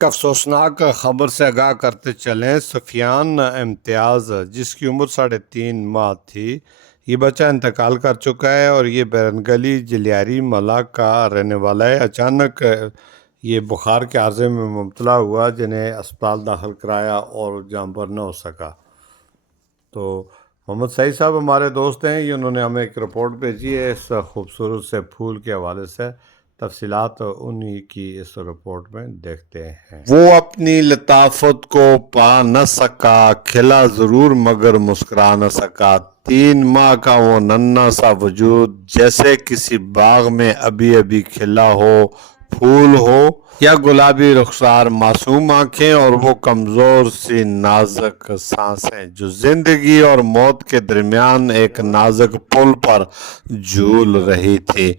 ایک افسوسناک خبر سے آگاہ کرتے چلیں۔ سفیان امتیاز، جس کی عمر 3.5 ماہ تھی، یہ بچہ انتقال کر چکا ہے اور یہ بیرنگلی جلیاری ملا کا رہنے والا ہے۔ اچانک یہ بخار کے عارضے میں مبتلا ہوا، جنہیں اسپتال داخل کرایا اور جاں بر نہ ہو سکا۔ تو محمد سعید صاحب ہمارے دوست ہیں، یہ انہوں نے ہمیں ایک رپورٹ بھیجی ہے اس خوبصورت سے پھول کے حوالے سے۔ تفصیلات انہی کی اس رپورٹ میں دیکھتے ہیں۔ وہ اپنی لطافت کو پا نہ سکا، کھلا ضرور مگر مسکرا نہ سکا۔ 3 ماہ کا وہ ننھا سا وجود، جیسے کسی باغ میں ابھی ابھی کھلا ہو پھول ہو، یا گلابی رخسار، معصوم آنکھیں اور وہ کمزور سی نازک سانسیں جو زندگی اور موت کے درمیان ایک نازک پل پر جھول رہی تھی۔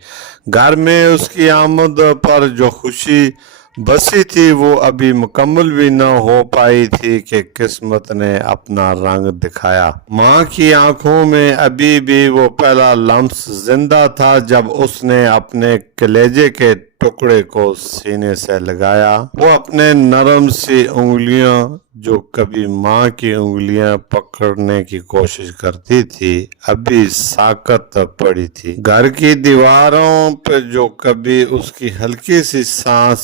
گھر میں اس کی آمد پر جو خوشی بسی تھی، وہ ابھی مکمل بھی نہ ہو پائی تھی کہ قسمت نے اپنا رنگ دکھایا۔ ماں کی آنکھوں میں ابھی بھی وہ پہلا لمس زندہ تھا جب اس نے اپنے کلیجے کے ٹکڑے کو سینے سے لگایا۔ وہ اپنے نرم سی انگلیاں، جو کبھی ماں کی انگلیاں پکڑنے کی کوشش کرتی تھی، ابھی ساکت پڑی تھی۔ گھر کی دیواروں پہ جو کبھی اس کی ہلکی سی سانس،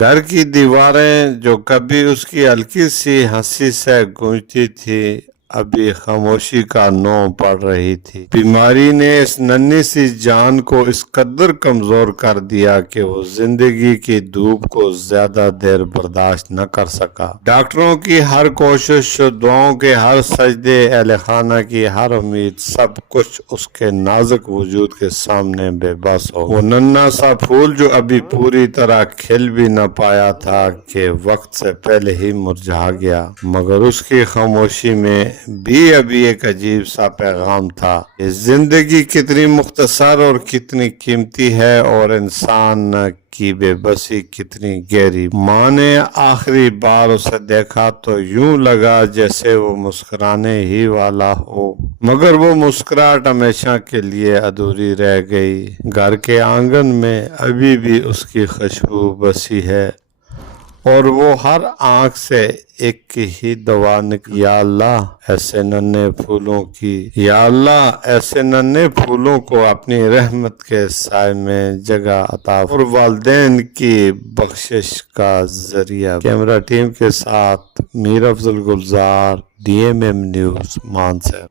گھر کی دیواریں جو کبھی اس کی ہلکی سی ہنسی سے گونجتی تھی، ابھی خاموشی کا نو پڑ رہی تھی۔ بیماری نے اس ننھی سی جان کو اس قدر کمزور کر دیا کہ وہ زندگی کی دھوپ کو زیادہ دیر برداشت نہ کر سکا۔ ڈاکٹروں کی ہر کوشش، دعاؤں کے ہر سجدے، اہل خانہ کی ہر امید، سب کچھ اس کے نازک وجود کے سامنے بے بس ہو۔ وہ ننھا سا پھول جو ابھی پوری طرح کھل بھی نہ پایا تھا کہ وقت سے پہلے ہی مرجھا گیا، مگر اس کی خاموشی میں بھی ابھی ایک عجیب سا پیغام تھا۔ یہ زندگی کتنی مختصر اور کتنی قیمتی ہے، اور انسان کی بے بسی کتنی گہری۔ ماں نے آخری بار اسے دیکھا تو یوں لگا جیسے وہ مسکرانے ہی والا ہو، مگر وہ مسکراہٹ ہمیشہ کے لیے ادھوری رہ گئی۔ گھر کے آنگن میں ابھی بھی اس کی خوشبو بسی ہے، اور وہ ہر آنکھ سے ایک ہی دعا نکلی، یا اللہ ایسے ننھے پھولوں کی، یا اللہ ایسے ننھے پھولوں کو اپنی رحمت کے سائے میں جگہ عطا اور والدین کی بخشش کا ذریعہ۔ کیمرہ ٹیم کے ساتھ میر افضل گلزار، DMM نیوز، مانسہر۔